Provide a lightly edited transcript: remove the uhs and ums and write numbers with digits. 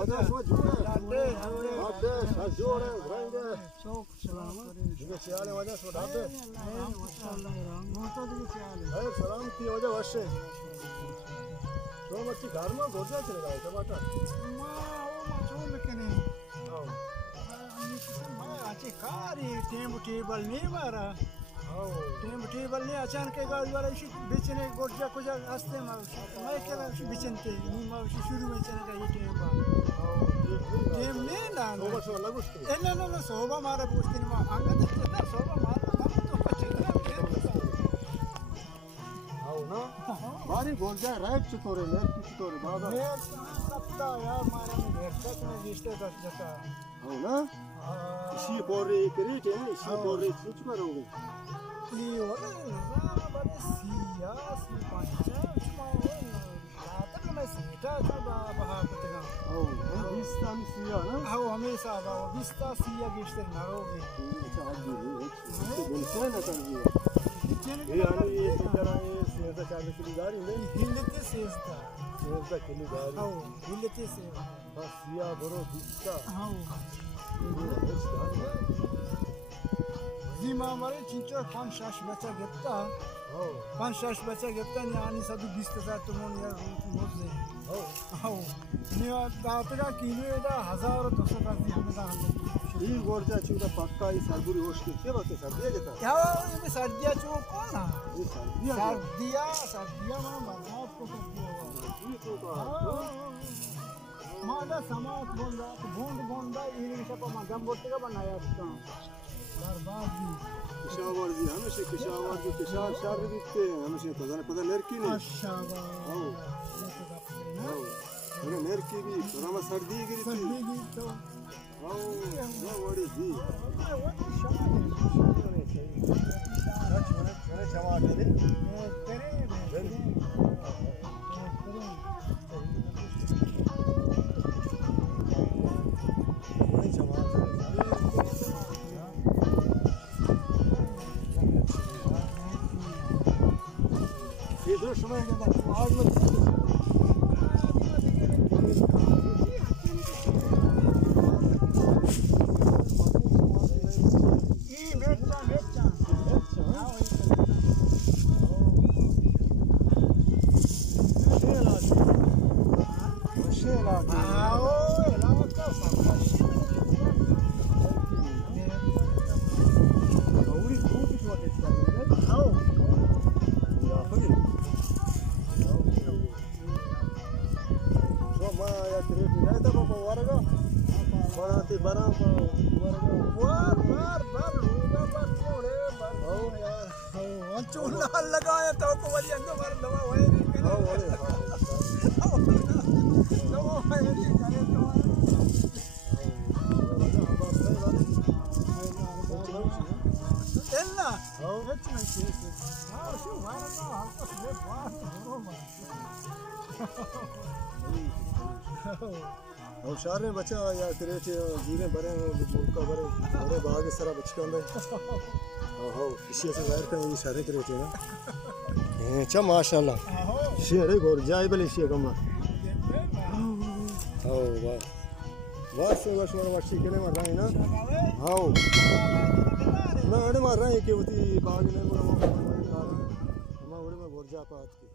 वजह से जोड़े आदे जोड़े रहेंगे शौक सलाम ये सियाले वजह से डाबे माशाल्लाह मोहतो दी सियाले है सलाम की वजह वशे तो मच्छी घर में गोजा चलेगा टमाटर मां वो छोड़ के नहीं हां मैं अच्छी कारी टेबल नहीं मारा टेबल नहीं अचानक गाड़ी वाला इसी बेचने गोजा कुजा रास्ते में मैं क्या बेचनते नहीं मैं शुरू में चलेगा ये टेम नहीं ना सोबा सो लगुस ना सोबा मारा पूछते नहीं मैं अंगत चलता सोबा मारा तब तो पचता हां ना बारी गोजा राइट चुतोरे लेफ्ट चुतोरे बाबा मैं लगता यार मारे में घर तक में रिश्ते दस जाता हां ना इसी पोरे करी थे इसी पोरे कुछ करोगे ये वाला ना बड़े सियासी पंचा तब मैं सीटा था बाबा पतना हां विस्ता में सिया ना हां हमेशा बाबा विस्ता सिया गिश्ते नारोगे अच्छा आज भी तो बोलते ना कर दिया ये आने ये तरह ये सेजा चाबी की गाड़ी नहीं हिलते सेजता सेजा की गाड़ी हां हिलते से बस सिया बरो विस्ता हां Zima mare cinco pan şaş beça getta. Pan şaş beça getta yani sabi 20,000 तुमों यार मोजे. निया दातरा किलो दा 1200 का दी हमें दान. ये गोरजा चूड़ा पक्का ये सरबुरी होश के क्या बात है सर्दिया जता. क्या ये सर्दिया चो कौन है? ये सर्दिया मां बरसात को सर्दिया. ये तो मादा समाज बोंदा ये सब मजम बोलते का बनाया इसका. बर्बादी किशावर जी हमेशा किशावर जो किशार शार दिखते हैं हमेशा पता लड़की नहीं हां अरे लड़की भी थोड़ा सर्दी गिरी थी तो हां वो बड़ी जी छोरे जवान दे तेरे ये समय के बाद आज में ये बेचा शेला आओ एलावा का साक्षी गौरी खूब छोटे छोटे आओ बना बार लूगा पर थोड़े बार यार चूल्हा लगाया तो को वाली अंदर मार दवा होए नहीं करे दवा होए नहीं करे तो एल्ला हेच नहीं हां शो वाला आपस में बात हो और शहर में बच्चा या तेरे जीरे भरे मुल्का भरे बड़े बाग सारा बच्चे होंगे हो इसी से जाहिर कर ये सारे करे थे ना अच्छा माशाल्लाह शेरे गोर जाय बले शे कमा हो वाह से वर्षी केने मार रहा है ना हां ना अरे मार रहा है कि उती बाग ने हम ओड़े में गोर जा पात की